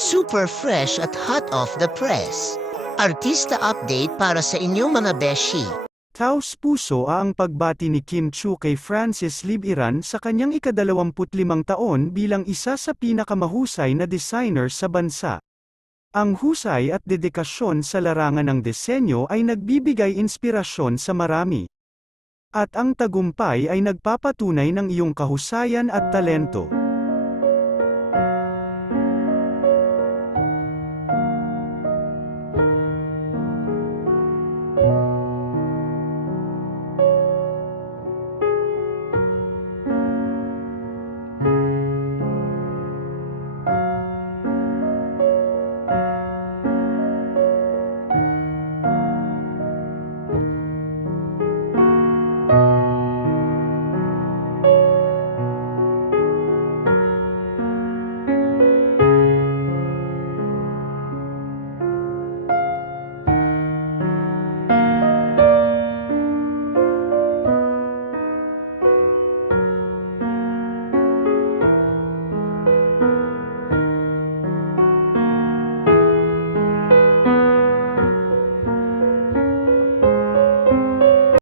Super fresh at hot off the press. Artista update para sa inyong mga beshi. Taos puso ang pagbati ni Kim Chiu kay Francis Libuiran sa kanyang ika-25 taon bilang isa sa pinakamahusay na designer sa bansa. Ang husay at dedikasyon sa larangan ng disenyo ay nagbibigay inspirasyon sa marami. At ang tagumpay ay nagpapatunay ng iyong kahusayan at talento.